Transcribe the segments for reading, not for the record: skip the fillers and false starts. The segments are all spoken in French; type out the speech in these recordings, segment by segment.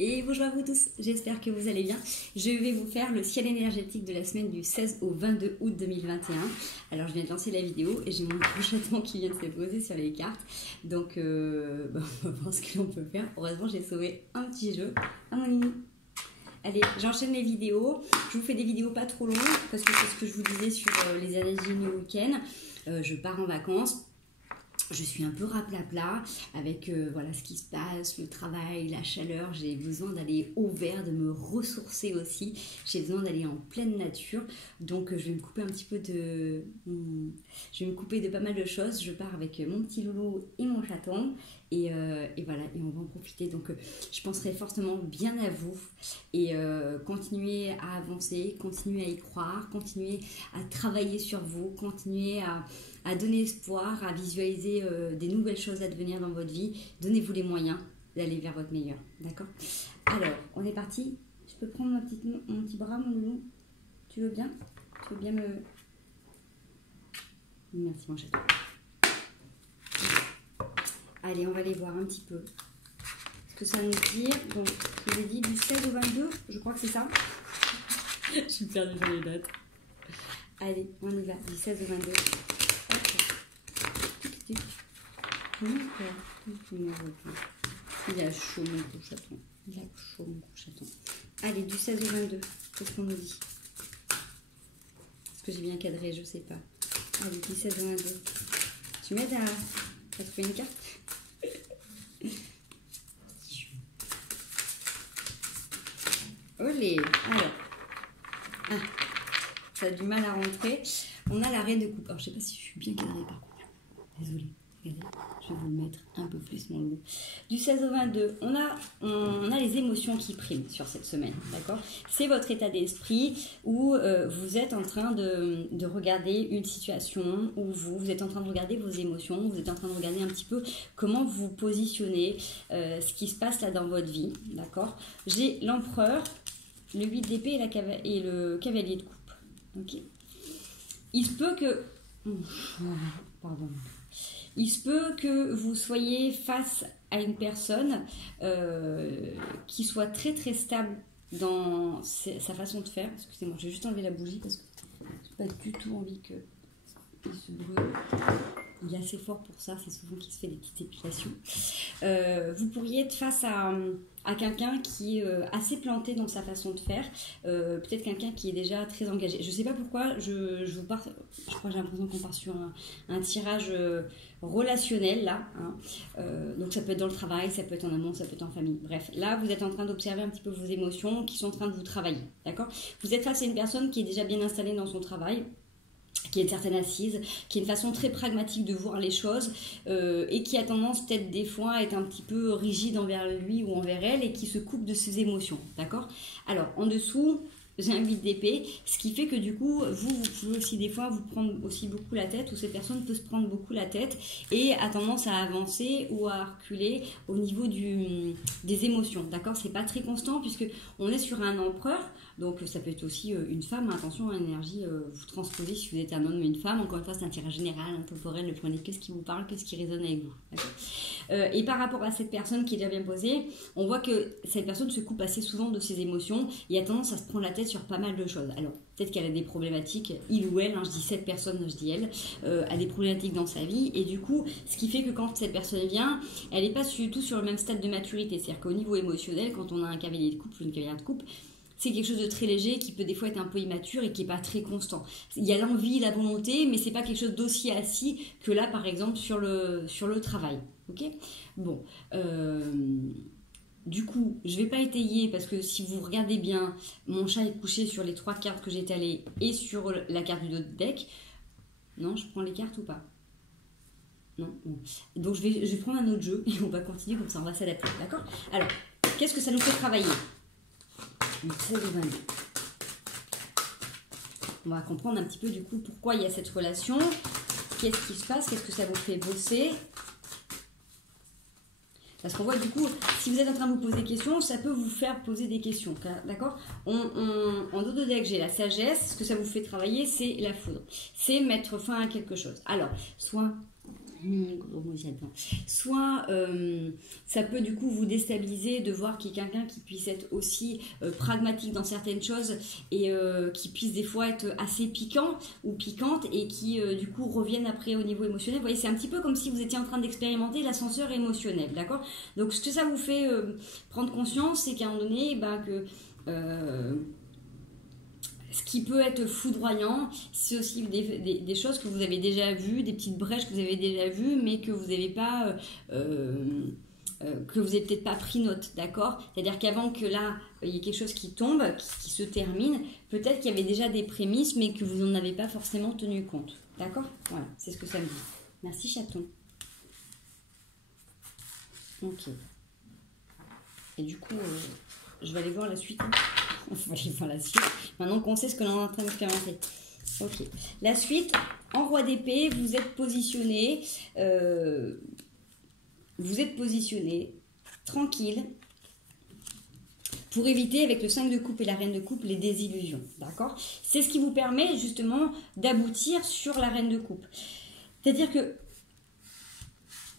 Et bonjour à vous tous, j'espère que vous allez bien. Je vais vous faire le ciel énergétique de la semaine du 16 au 22 août 2021. Alors je viens de lancer la vidéo et j'ai mon gros chaton qui vient de se poser sur les cartes. Donc on va voir ce que l'on peut faire. Heureusement j'ai sauvé un petit jeu à mon mini. Allez, j'enchaîne les vidéos. Je vous fais des vidéos pas trop longues parce que c'est ce que je vous disais sur les énergies du week-end. Je pars en vacances. Je suis un peu raplapla avec voilà ce qui se passe, le travail, la chaleur. J'ai besoin d'aller au vert, de me ressourcer aussi. J'ai besoin d'aller en pleine nature. Donc je vais me couper un petit peu de... Je vais me couper de pas mal de choses. Je pars avec mon petit loulou et mon chaton. Et voilà, et on va en profiter. Donc je penserai fortement bien à vous. Et continuez à avancer, continuez à y croire, continuez à travailler sur vous, continuez à donner espoir, à visualiser des nouvelles choses à devenir dans votre vie. Donnez-vous les moyens d'aller vers votre meilleur. D'accord? Alors, on est parti. Je peux prendre mon petit bras, mon loulou? Tu veux bien? Tu veux bien me... Merci, mon chaton. Allez, on va aller voir un petit peu ce que ça nous dit. Donc, je vous ai dit du 16 au 22, je crois que c'est ça. Je suis perdue dans les dates. Allez, on y va, du 16 au 22. Il a chaud, mon gros chaton. Il a chaud, mon gros chaton. Allez, du 16 au 22, qu'est-ce qu'on nous dit? Est-ce que j'ai bien cadré? Je sais pas. Allez, du 16 au 22. Tu m'aides à trouver une carte? Olé. Alors. Ah. Ça a du mal à rentrer. On a la reine de coupe. Alors, je sais pas si je suis bien cadrée par contre. Désolée. Regardez. Je vais vous le mettre un peu plus, mon loup. Du 16 au 22, on a les émotions qui priment sur cette semaine. D'accord? C'est votre état d'esprit où vous êtes en train de regarder une situation, où vous êtes en train de regarder vos émotions, vous êtes en train de regarder un petit peu comment vous positionnez, ce qui se passe là dans votre vie. D'accord? J'ai l'empereur, le 8 d'épée et le cavalier de coupe. Ok. Il se peut que... Pardon. Il se peut que vous soyez face à une personne qui soit très très stable dans sa façon de faire. Excusez-moi, je vais juste enlever la bougie parce que je n'ai pas du tout envie qu'il se brûle. Il est assez fort pour ça, c'est souvent qu'il se fait des petites épilations. Vous pourriez être face à quelqu'un qui est assez planté dans sa façon de faire, peut-être quelqu'un qui est déjà très engagé. Je ne sais pas pourquoi, je crois que j'ai l'impression qu'on part sur un tirage relationnel là. Hein. Donc ça peut être dans le travail, ça peut être en amont, ça peut être en famille. Bref, là vous êtes en train d'observer un petit peu vos émotions qui sont en train de vous travailler. D'accord? Vous êtes face à une personne qui est déjà bien installée dans son travail, qui a une certaine assise, qui a une façon très pragmatique de voir les choses et qui a tendance peut-être des fois à être un petit peu rigide envers lui ou envers elle et qui se coupe de ses émotions, d'accord? Alors, en dessous, j'ai un 8 d'épée, ce qui fait que du coup, vous pouvez aussi des fois vous prendre aussi beaucoup la tête, ou cette personne peut se prendre beaucoup la tête et a tendance à avancer ou à reculer au niveau des émotions, d'accord? C'est pas très constant puisque on est sur un empereur. Donc ça peut être aussi une femme, attention à l'énergie, vous transposez si vous êtes un homme ou une femme, encore une fois c'est un tirage général, intemporel, ne prenez que ce qui vous parle, que ce qui résonne avec vous. Et par rapport à cette personne qui est déjà bien posée, on voit que cette personne se coupe assez souvent de ses émotions et a tendance à se prendre la tête sur pas mal de choses. Alors peut-être qu'elle a des problématiques, il ou elle, hein, je dis cette personne, je dis elle, a des problématiques dans sa vie et du coup ce qui fait que quand cette personne vient, elle n'est pas du tout sur le même stade de maturité, c'est-à-dire qu'au niveau émotionnel, quand on a un cavalier de coupe ou une cavalière de coupe, c'est quelque chose de très léger qui peut des fois être un peu immature et qui n'est pas très constant. Il y a l'envie, la volonté, mais c'est pas quelque chose d'aussi assis que là, par exemple, sur le travail. Ok ? Bon. Du coup, je ne vais pas étayer parce que si vous regardez bien, mon chat est couché sur les 3 cartes que j'ai étalées et sur la carte du dos de deck. Non, je prends les cartes ou pas ? Non. Bon. Donc, je vais prendre un autre jeu et on va continuer comme ça, on va s'adapter. D'accord ? Alors, qu'est-ce que ça nous fait travailler ? On va comprendre un petit peu du coup pourquoi il y a cette relation, qu'est-ce qui se passe, qu'est-ce que ça vous fait bosser. Parce qu'on voit du coup, si vous êtes en train de vous poser des questions, ça peut vous faire poser des questions, d'accord? En dos de deck, j'ai la sagesse, ce que ça vous fait travailler, c'est la foudre. C'est mettre fin à quelque chose. Alors, soit Soit ça peut du coup vous déstabiliser de voir qu'il y a quelqu'un qui puisse être aussi pragmatique dans certaines choses et qui puisse des fois être assez piquant ou piquante et qui du coup reviennent après au niveau émotionnel. Vous voyez, c'est un petit peu comme si vous étiez en train d'expérimenter l'ascenseur émotionnel, d'accord? Donc ce que ça vous fait prendre conscience, c'est qu'à un moment donné, que ce qui peut être foudroyant, c'est aussi des choses que vous avez déjà vues, des petites brèches que vous avez déjà vues, mais que vous n'avez pas, que vous n'avez peut-être pas pris note, d'accord? C'est-à-dire qu'avant que là, il y ait quelque chose qui tombe, qui se termine, peut-être qu'il y avait déjà des prémices, mais que vous n'en avez pas forcément tenu compte, d'accord? Voilà, c'est ce que ça me dit. Merci chaton. Ok. Et du coup, je vais aller voir la suite. On va aller voir la suite. Maintenant qu'on sait ce que l'on est en train d'expérimenter. Ok. La suite, en roi d'épée, vous êtes positionné. Tranquille. Pour éviter, avec le 5 de coupe et la reine de coupe, les désillusions. D'accord? C'est ce qui vous permet justement d'aboutir sur la reine de coupe. C'est-à-dire que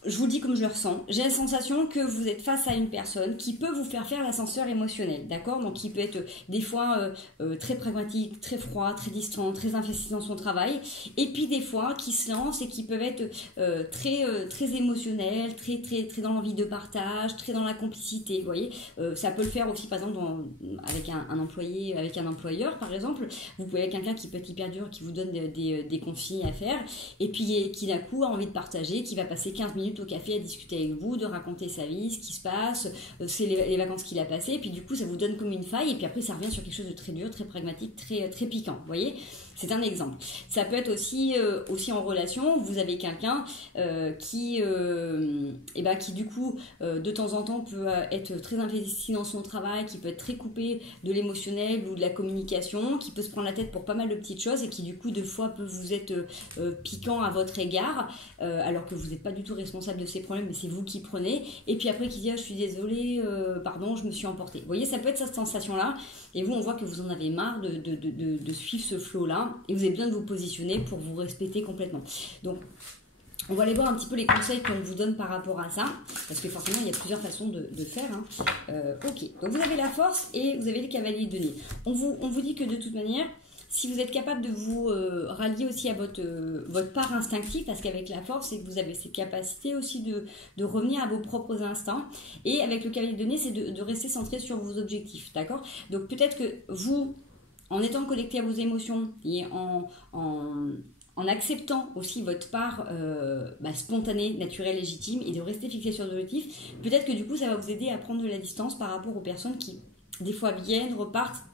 je vous le dis comme je le ressens, j'ai la sensation que vous êtes face à une personne qui peut vous faire l'ascenseur émotionnel, d'accord? Donc qui peut être des fois très pragmatique, très froid, très distant, très investi dans son travail, et puis des fois qui se lancent et qui peuvent être très émotionnels, très dans l'envie de partage, très dans la complicité, vous voyez? Ça peut le faire aussi par exemple avec un employé, avec un employeur par exemple. Vous pouvez avoir quelqu'un qui peut être hyper dur, qui vous donne des consignes à faire, et puis qui d'un coup a envie de partager, qui va passer 15 minutes au café à discuter avec vous, de raconter sa vie, ce qui se passe, c'est les vacances qu'il a passées, et puis du coup ça vous donne comme une faille, et puis après ça revient sur quelque chose de très dur, très pragmatique, très piquant, vous voyez? C'est un exemple. Ça peut être aussi en relation, vous avez quelqu'un qui du coup de temps en temps peut être très investi dans son travail, qui peut être très coupé de l'émotionnel ou de la communication, qui peut se prendre la tête pour pas mal de petites choses et qui du coup de fois peut vous être piquant à votre égard, alors que vous n'êtes pas du tout responsable de ces problèmes, mais c'est vous qui prenez, et puis après qui dit je suis désolée, pardon, je me suis emportée. Vous voyez, ça peut être cette sensation-là, et vous on voit que vous en avez marre de suivre ce flow-là, et vous avez besoin de vous positionner pour vous respecter complètement. Donc, on va aller voir un petit peu les conseils qu'on vous donne par rapport à ça, parce que forcément, il y a plusieurs façons de faire. Ok, donc vous avez la force et vous avez les cavaliers de nez. On vous dit que de toute manière, si vous êtes capable de vous rallier aussi à votre part instinctive, parce qu'avec la force, c'est que vous avez cette capacité aussi de revenir à vos propres instincts. Et avec le cavalier de nez, c'est de rester centré sur vos objectifs, d'accord? Donc peut-être que vous, en étant connecté à vos émotions et en acceptant aussi votre part spontanée, naturelle, légitime, et de rester fixé sur l'objectif, peut-être que du coup ça va vous aider à prendre de la distance par rapport aux personnes qui des fois viennent, repartent,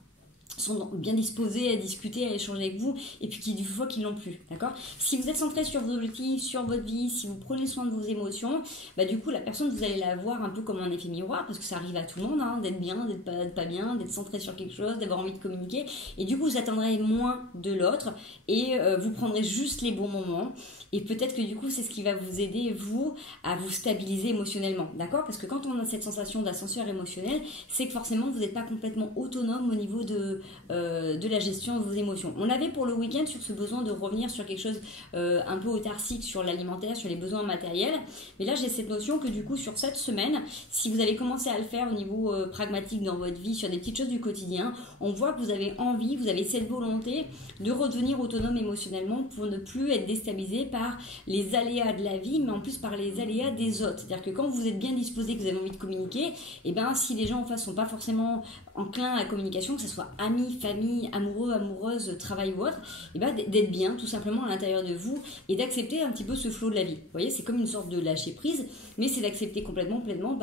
sont bien disposés à discuter, à échanger avec vous, et puis qui du fois qu'ils l'ont plus, d'accord? Si vous êtes centré sur vos objectifs, sur votre vie, si vous prenez soin de vos émotions, du coup la personne vous allez la voir un peu comme un effet miroir, parce que ça arrive à tout le monde, d'être bien, d'être pas bien, d'être centré sur quelque chose, d'avoir envie de communiquer, et du coup vous attendrez moins de l'autre, et vous prendrez juste les bons moments, et peut-être que du coup c'est ce qui va vous aider vous à vous stabiliser émotionnellement, d'accord? Parce que quand on a cette sensation d'ascenseur émotionnel, c'est que forcément vous n'êtes pas complètement autonome au niveau de la gestion de vos émotions. On avait pour le week-end sur ce besoin de revenir sur quelque chose un peu autarcique, sur l'alimentaire, sur les besoins matériels, mais là j'ai cette notion que du coup sur cette semaine, si vous avez commencé à le faire au niveau pragmatique dans votre vie, sur des petites choses du quotidien, on voit que vous avez envie, vous avez cette volonté de redevenir autonome émotionnellement pour ne plus être déstabilisé par les aléas de la vie, mais en plus par les aléas des autres. C'est-à-dire que quand vous êtes bien disposé, que vous avez envie de communiquer, et si les gens en face sont pas forcément enclins à la communication, que ce soit amis, famille, amoureux, amoureuse, travail ou autre, d'être bien tout simplement à l'intérieur de vous et d'accepter un petit peu ce flot de la vie. Vous voyez, c'est comme une sorte de lâcher prise, mais c'est d'accepter complètement, pleinement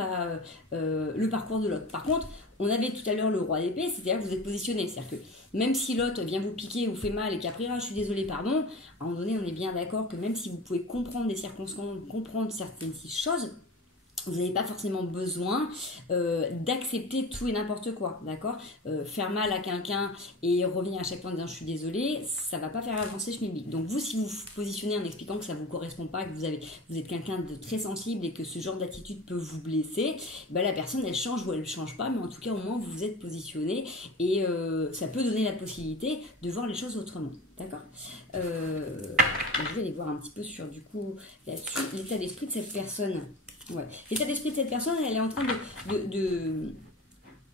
le parcours de l'autre. Par contre, on avait tout à l'heure le roi d'épée, c'est-à-dire que vous êtes positionné. C'est-à-dire que même si l'autre vient vous piquer ou fait mal et qu'après, je suis désolée, pardon, à un moment donné, on est bien d'accord que même si vous pouvez comprendre des circonstances, comprendre certaines choses, vous n'avez pas forcément besoin d'accepter tout et n'importe quoi, d'accord. Faire mal à quelqu'un et revenir à chaque fois en disant je suis désolée, ça va pas faire avancer Schmilblick. Donc vous, si vous vous positionnez en expliquant que ça vous correspond pas, que vous êtes quelqu'un de très sensible et que ce genre d'attitude peut vous blesser, ben la personne elle change ou elle change pas, mais en tout cas au moins vous vous êtes positionné et ça peut donner la possibilité de voir les choses autrement, d'accord. Je vais aller voir un petit peu sur du coup là-dessus l'état d'esprit de cette personne. Ouais. L'état d'esprit de cette personne, elle est en train de...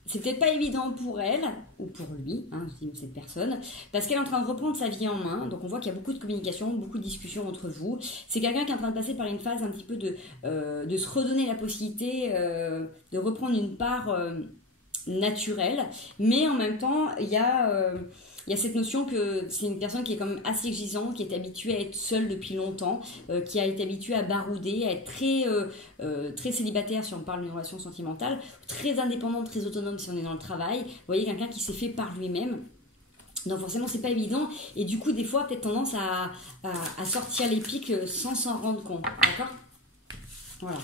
C'est peut-être pas évident pour elle, ou pour lui, hein, je dis cette personne, parce qu'elle est en train de reprendre sa vie en main. Donc on voit qu'il y a beaucoup de communication, beaucoup de discussions entre vous. C'est quelqu'un qui est en train de passer par une phase un petit peu de se redonner la possibilité de reprendre une part naturelle. Mais en même temps, il y a cette notion que c'est une personne qui est quand même assez exigeante, qui est habituée à être seule depuis longtemps, qui a été habituée à barouder, à être très célibataire si on parle d'une relation sentimentale, très indépendante, très autonome si on est dans le travail. Vous voyez, quelqu'un qui s'est fait par lui-même. Donc forcément c'est pas évident et du coup des fois peut-être tendance à sortir les pics sans s'en rendre compte, d'accord. Voilà.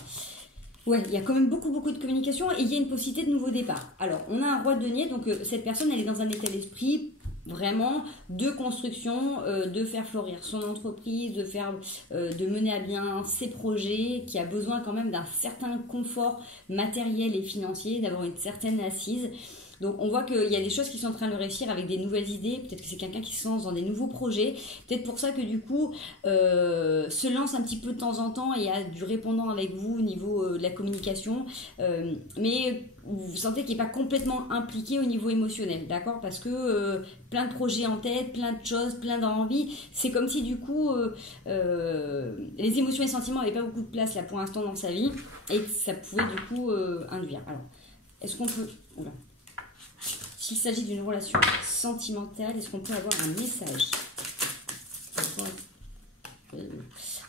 Ouais, il y a quand même beaucoup de communication et il y a une possibilité de nouveau départ. Alors, on a un roi de denier, donc cette personne, elle est dans un état d'esprit vraiment de construction, de faire florir son entreprise, de mener à bien ses projets, qui a besoin quand même d'un certain confort matériel et financier, d'avoir une certaine assise. Donc on voit qu'il y a des choses qui sont en train de réussir avec des nouvelles idées, peut-être que c'est quelqu'un qui se lance dans des nouveaux projets, peut-être pour ça que du coup se lance un petit peu de temps en temps et a du répondant avec vous au niveau de la communication, mais vous sentez qu'il n'est pas complètement impliqué au niveau émotionnel, d'accord, parce que plein de projets en tête, plein de choses, plein d'envies, c'est comme si du coup les émotions et sentiments n'avaient pas beaucoup de place là pour l'instant dans sa vie et que ça pouvait du coup induire. Alors, est-ce qu'on peut... Oula. S'il s'agit d'une relation sentimentale, est-ce qu'on peut avoir un message?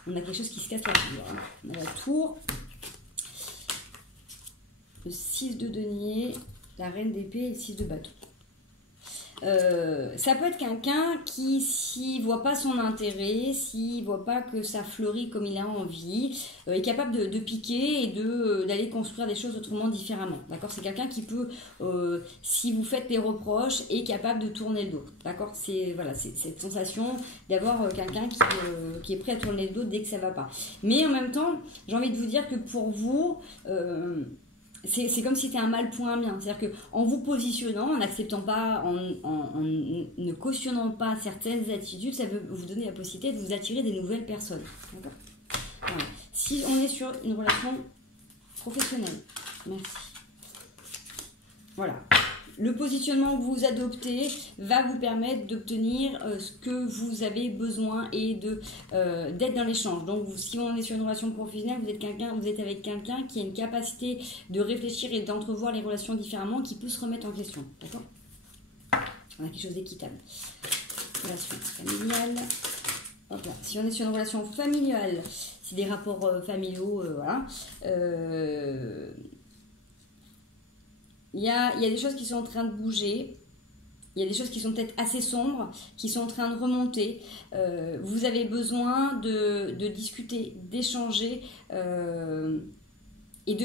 On a quelque chose qui se casse la figure. Hein. On a la tour, le 6 de denier, la reine d'épée et le 6 de bâton. Ça peut être quelqu'un qui, s'il voit pas son intérêt, s'il voit pas que ça fleurit comme il a envie, est capable de piquer et d'aller construire des choses autrement, différemment. D'accord, c'est quelqu'un qui peut, si vous faites des reproches, est capable de tourner le dos. D'accord, c'est voilà, c'est cette sensation d'avoir quelqu'un qui est prêt à tourner le dos dès que ça va pas. Mais en même temps, j'ai envie de vous dire que pour vous c'est comme si c'était un mal pour un bien. C'est-à-dire qu'en vous positionnant, en n'acceptant pas, en ne cautionnant pas certaines attitudes, ça peut vous donner la possibilité de vous attirer des nouvelles personnes. D'accord ? Voilà. Si on est sur une relation professionnelle, merci. Voilà. Le positionnement que vous adoptez va vous permettre d'obtenir ce que vous avez besoin et d'être dans l'échange. Donc, si on est sur une relation professionnelle, vous êtes avec quelqu'un qui a une capacité de réfléchir et d'entrevoir les relations différemment, qui peut se remettre en question. D'accord ? On a quelque chose d'équitable. Relation familiale. Hop là. Si on est sur une relation familiale, c'est des rapports familiaux, voilà. Il y a des choses qui sont en train de bouger, il y a des choses qui sont peut-être assez sombres, qui sont en train de remonter. Vous avez besoin de discuter, d'échanger et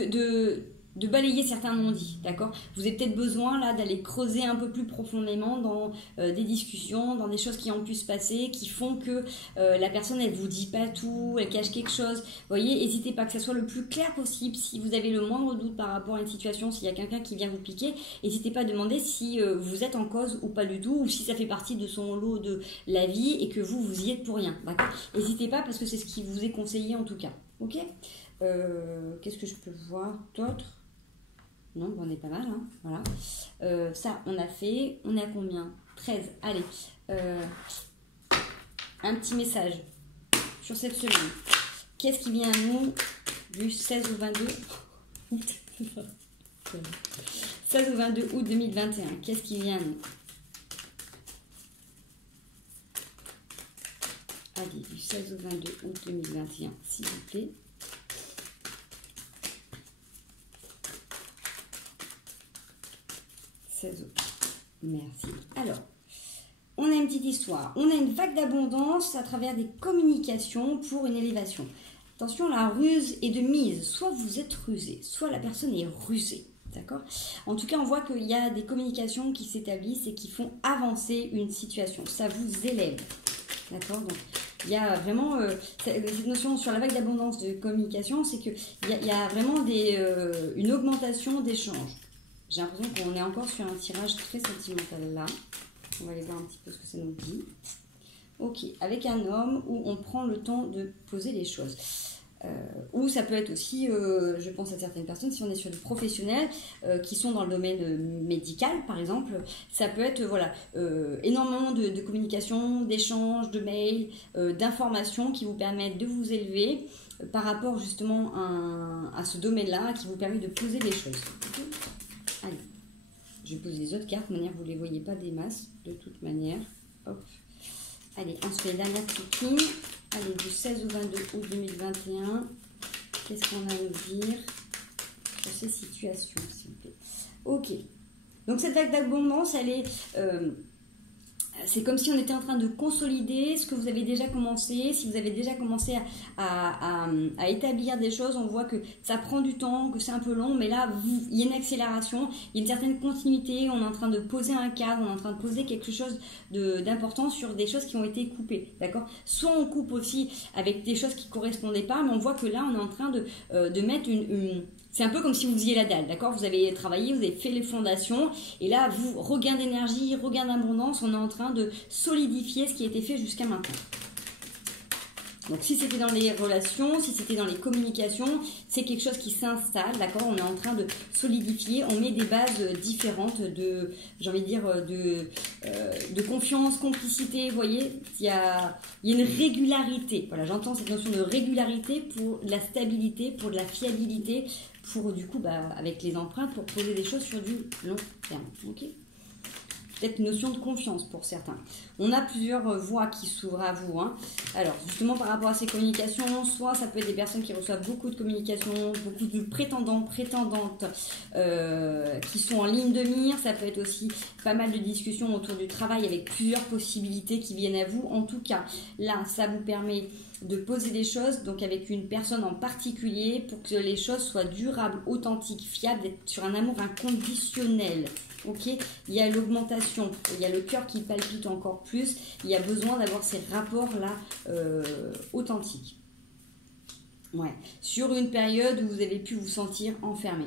de balayer certains non-dits, d'accord ? Vous avez peut-être besoin là d'aller creuser un peu plus profondément dans des discussions, dans des choses qui ont pu se passer, qui font que la personne elle vous dit pas tout, elle cache quelque chose. Vous voyez, n'hésitez pas que ça soit le plus clair possible. Si vous avez le moindre doute par rapport à une situation, s'il y a quelqu'un qui vient vous piquer, n'hésitez pas à demander si vous êtes en cause ou pas du tout, ou si ça fait partie de son lot de la vie et que vous y êtes pour rien, d'accord ? N'hésitez pas parce que c'est ce qui vous est conseillé en tout cas, ok ? Qu'est-ce que je peux voir d'autre ? Non, on est pas mal, hein, voilà. Ça, on a fait. On est à combien ? 13. Allez. Un petit message sur cette semaine. Qu'est-ce qui vient à nous du 16 au 22 août 16 au 22 août 2021. Qu'est-ce qui vient à nous ? Allez, du 16 au 22 août 2021, s'il vous plaît. Merci. Alors, on a une petite histoire. On a une vague d'abondance à travers des communications pour une élévation. Attention, la ruse est de mise. Soit vous êtes rusé, soit la personne est rusée. D'accord? En tout cas, on voit qu'il y a des communications qui s'établissent et qui font avancer une situation. Ça vous élève. D'accord? Donc, il y a vraiment cette notion sur la vague d'abondance de communication, c'est qu'il y a vraiment une augmentation d'échanges. J'ai l'impression qu'on est encore sur un tirage très sentimental là. On va aller voir un petit peu ce que ça nous dit. Ok, avec un homme où on prend le temps de poser les choses. Ou ça peut être aussi, je pense à certaines personnes, si on est sur du professionnel qui sont dans le domaine médical par exemple, ça peut être voilà, énormément de communication, d'échanges, de mails, d'informations qui vous permettent de vous élever par rapport justement à ce domaine-là, qui vous permet de poser des choses. Okay. Allez, je pose les autres cartes, de manière vous ne les voyez pas des masses, de toute manière. Hop. Allez, ensuite les dernières petites lignes. Allez, du 16 au 22 août 2021, qu'est-ce qu'on a à nous dire sur ces situations, s'il vous plaît? Ok, donc cette vague d'abondance, elle est... c'est comme si on était en train de consolider ce que vous avez déjà commencé. Si vous avez déjà commencé à établir des choses, on voit que ça prend du temps, que c'est un peu long, mais là, il y a une accélération, il y a une certaine continuité, on est en train de poser un cadre, on est en train de poser quelque chose d'important sur des choses qui ont été coupées, d'accord? Soit on coupe aussi avec des choses qui ne correspondaient pas, mais on voit que là, on est en train de mettre c'est un peu comme si vous faisiez la dalle, d'accord? Vous avez travaillé, vous avez fait les fondations, et là, vous, regain d'énergie, regain d'abondance, on est en train de solidifier ce qui a été fait jusqu'à maintenant. Donc, si c'était dans les relations, si c'était dans les communications, c'est quelque chose qui s'installe, d'accord? On est en train de solidifier, on met des bases différentes j'ai envie de dire, de confiance, complicité, vous voyez? Il y a une régularité, voilà, j'entends cette notion de régularité pour de la stabilité, pour de la fiabilité, pour du coup, avec les empreintes, pour poser des choses sur du long terme, ok? Peut-être une notion de confiance pour certains. On a plusieurs voies qui s'ouvrent à vous. Hein. Alors, justement, par rapport à ces communications, soit ça peut être des personnes qui reçoivent beaucoup de communications, beaucoup de prétendants, prétendantes qui sont en ligne de mire. Ça peut être aussi pas mal de discussions autour du travail avec plusieurs possibilités qui viennent à vous. En tout cas, là, ça vous permet de poser des choses, donc avec une personne en particulier, pour que les choses soient durables, authentiques, fiables, d'être sur un amour inconditionnel. Ok, il y a l'augmentation, il y a le cœur qui palpite encore plus, il y a besoin d'avoir ces rapports-là authentiques. Ouais. Sur une période où vous avez pu vous sentir enfermé.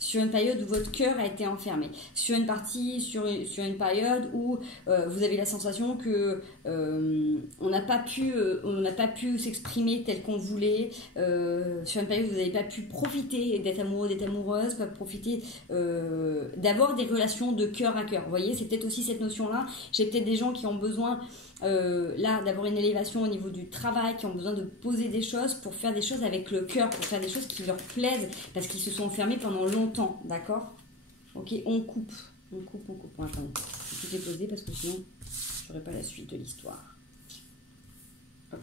Sur une période où votre cœur a été enfermé, sur une période où vous avez la sensation que on n'a pas pu s'exprimer tel qu'on voulait, sur une période où vous n'avez pas pu profiter d'être amoureux, d'être amoureuse, pas profiter d'avoir des relations de cœur à cœur. Vous voyez, c'est peut-être aussi cette notion-là. J'ai peut-être des gens qui ont besoin là d'avoir une élévation au niveau du travail, qui ont besoin de poser des choses pour faire des choses avec le cœur, pour faire des choses qui leur plaisent, parce qu'ils se sont enfermés pendant longtemps, d'accord? Ok, on coupe. Bon, attends, je vais tout déposer parce que sinon je n'aurai pas la suite de l'histoire. Hop.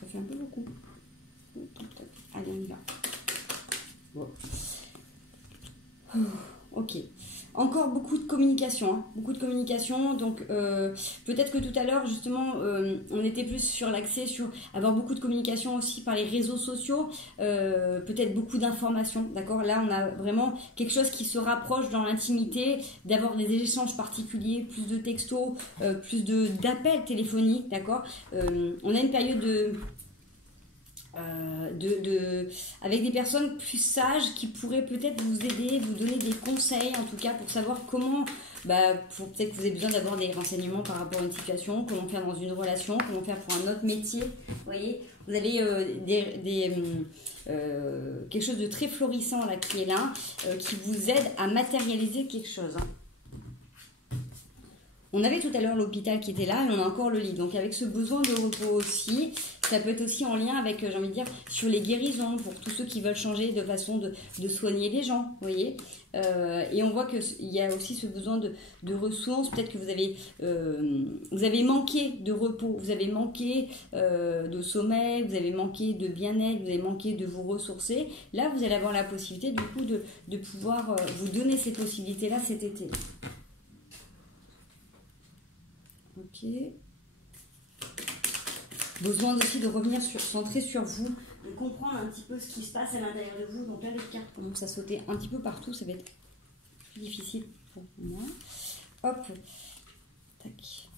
Ça fait un peu beaucoup. Allez, on y va. Bon. Ok. Encore beaucoup de communication, hein. Beaucoup de communication. Donc, peut-être que tout à l'heure, justement, on était plus sur l'accès sur avoir beaucoup de communication aussi par les réseaux sociaux. Peut-être beaucoup d'informations, d'accord? Là, on a vraiment quelque chose qui se rapproche dans l'intimité, d'avoir des échanges particuliers, plus de textos, plus d'appels téléphoniques, d'accord? On a une période avec des personnes plus sages qui pourraient peut-être vous aider, vous donner des conseils en tout cas pour savoir comment, pour peut-être que vous avez besoin d'avoir des renseignements par rapport à une situation, comment faire dans une relation, comment faire pour un autre métier. Vous voyez, vous avez quelque chose de très florissant là qui est là, qui vous aide à matérialiser quelque chose. Hein. On avait tout à l'heure l'hôpital qui était là et on a encore le lit. Donc avec ce besoin de repos aussi, ça peut être aussi en lien avec, j'ai envie de dire, sur les guérisons pour tous ceux qui veulent changer de façon de soigner les gens, vous voyez. Et on voit qu'il y a aussi ce besoin de ressources. Peut-être que vous avez manqué de repos, vous avez manqué de sommeil, vous avez manqué de bien-être, vous avez manqué de vous ressourcer. Là, vous allez avoir la possibilité du coup de pouvoir vous donner ces possibilités-là cet été. Ok. Besoin aussi de revenir centré sur vous, de comprendre un petit peu ce qui se passe à l'intérieur de vous. Donc là, les cartes commencent à sauter un petit peu partout, ça va être plus difficile pour moi. Hop, tac.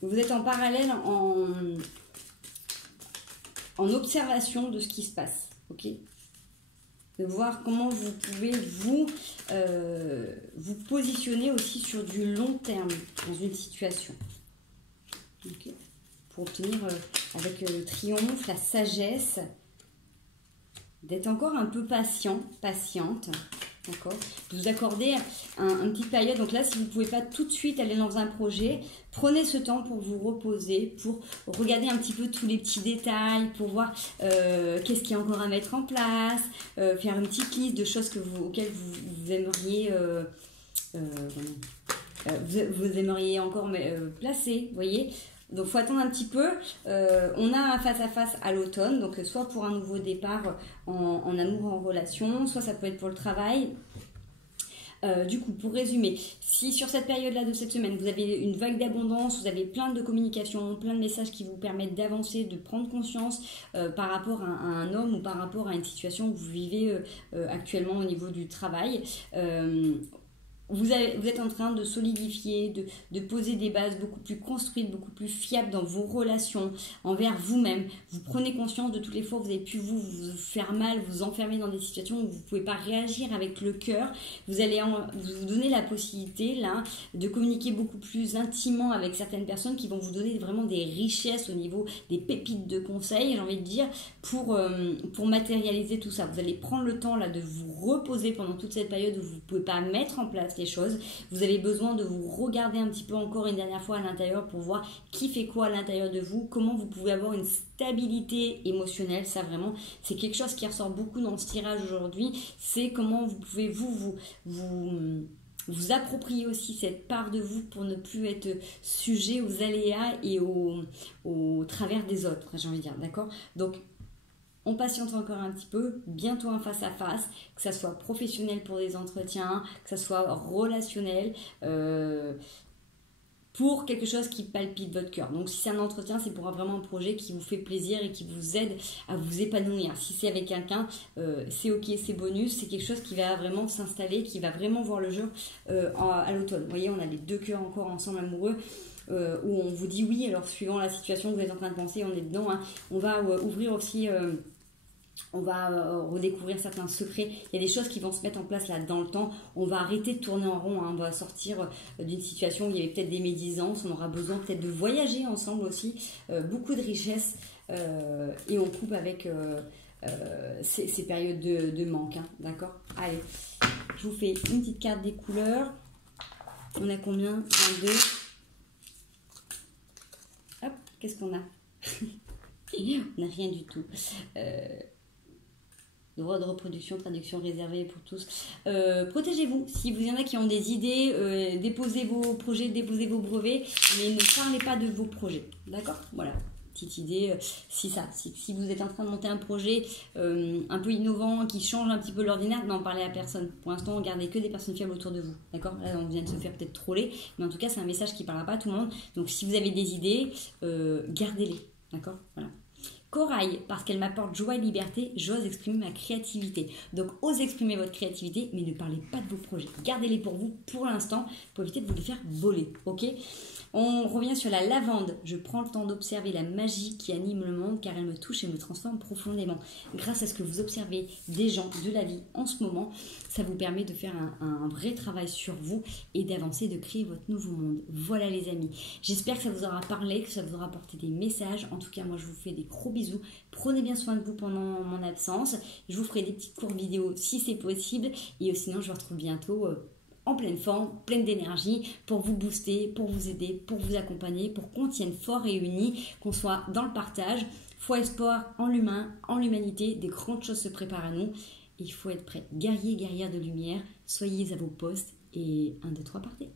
Vous êtes en parallèle, en observation de ce qui se passe, ok? De voir comment vous pouvez vous positionner aussi sur du long terme dans une situation. Okay. Pour obtenir avec le triomphe, la sagesse, d'être encore un peu patiente, d'accord, de vous accorder une petite période. Donc là, si vous ne pouvez pas tout de suite aller dans un projet, prenez ce temps pour vous reposer, pour regarder un petit peu tous les petits détails, pour voir qu'est-ce qu'il y a encore à mettre en place, faire une petite liste de choses auxquelles vous aimeriez vous aimeriez encore placer, vous voyez. Donc, il faut attendre un petit peu. On a un face-à-face à l'automne, donc soit pour un nouveau départ en amour, en relation, soit ça peut être pour le travail. Du coup, pour résumer, si sur cette période-là de cette semaine, vous avez une vague d'abondance, vous avez plein de communications, plein de messages qui vous permettent d'avancer, de prendre conscience par rapport à un homme ou par rapport à une situation que vous vivez actuellement au niveau du travail, vous êtes en train de solidifier, de poser des bases beaucoup plus construites, beaucoup plus fiables dans vos relations envers vous-même. Vous prenez conscience de toutes les fois où vous avez pu vous faire mal, vous enfermer dans des situations où vous ne pouvez pas réagir avec le cœur. Vous allez vous donner la possibilité là de communiquer beaucoup plus intimement avec certaines personnes qui vont vous donner vraiment des richesses au niveau des pépites de conseils, j'ai envie de dire, pour matérialiser tout ça. Vous allez prendre le temps là de vous reposer pendant toute cette période où vous ne pouvez pas mettre en place les choses. Vous avez besoin de vous regarder un petit peu encore une dernière fois à l'intérieur pour voir qui fait quoi à l'intérieur de vous, comment vous pouvez avoir une stabilité émotionnelle. Ça vraiment, c'est quelque chose qui ressort beaucoup dans ce tirage aujourd'hui. C'est comment vous pouvez vous approprier aussi cette part de vous pour ne plus être sujet aux aléas et au travers des autres, j'ai envie de dire, d'accord? Donc, on patiente encore un petit peu, bientôt un face-à-face, que ça soit professionnel pour des entretiens, que ça soit relationnel, pour quelque chose qui palpite votre cœur. Donc si c'est un entretien, c'est pour vraiment un projet qui vous fait plaisir et qui vous aide à vous épanouir. Si c'est avec quelqu'un, c'est ok, c'est bonus, c'est quelque chose qui va vraiment s'installer, qui va vraiment voir le jour à l'automne. Vous voyez, on a les deux cœurs encore ensemble amoureux. Où on vous dit oui, alors suivant la situation que vous êtes en train de penser, on est dedans, hein. On va ouvrir aussi, on va redécouvrir certains secrets. Il y a des choses qui vont se mettre en place là dans le temps. On va arrêter de tourner en rond, hein. On va sortir d'une situation où il y avait peut-être des médisances, on aura besoin peut-être de voyager ensemble aussi, beaucoup de richesses, et on coupe avec ces périodes de manque, hein. D'accord? Allez, je vous fais une petite carte des couleurs. On a combien? 22. Hop, qu'est-ce qu'on a? On n'a rien du tout. Droit de reproduction, traduction réservée pour tous. Protégez-vous. Si vous y en a qui ont des idées, déposez vos projets, déposez vos brevets, mais ne parlez pas de vos projets. D'accord? Voilà. Petite idée. Si vous êtes en train de monter un projet un peu innovant, qui change un petit peu l'ordinaire, n'en parlez à personne. Pour l'instant, gardez que des personnes fiables autour de vous. D'accord? Là, on vient de se faire peut-être troller, mais en tout cas, c'est un message qui ne parlera pas à tout le monde. Donc, si vous avez des idées, gardez-les. D'accord? Voilà. Corail, parce qu'elle m'apporte joie et liberté, j'ose exprimer ma créativité. Donc, osez exprimer votre créativité, mais ne parlez pas de vos projets. Gardez-les pour vous, pour l'instant, pour éviter de vous les faire voler. Ok? On revient sur la lavande. Je prends le temps d'observer la magie qui anime le monde, car elle me touche et me transforme profondément. Grâce à ce que vous observez des gens, de la vie en ce moment, ça vous permet de faire un vrai travail sur vous et d'avancer, de créer votre nouveau monde. Voilà les amis. J'espère que ça vous aura parlé, que ça vous aura apporté des messages. En tout cas, moi je vous fais des gros bisous. Prenez bien soin de vous pendant mon absence. Je vous ferai des petites courtes vidéos si c'est possible. Et sinon, je vous retrouve bientôt en pleine forme, pleine d'énergie, pour vous booster, pour vous aider, pour vous accompagner, pour qu'on tienne fort et unis, qu'on soit dans le partage. Foi espoir en l'humain, en l'humanité, des grandes choses se préparent à nous. Il faut être prêt, guerrier, guerrière de lumière. Soyez à vos postes et 1, 2, 3, partez.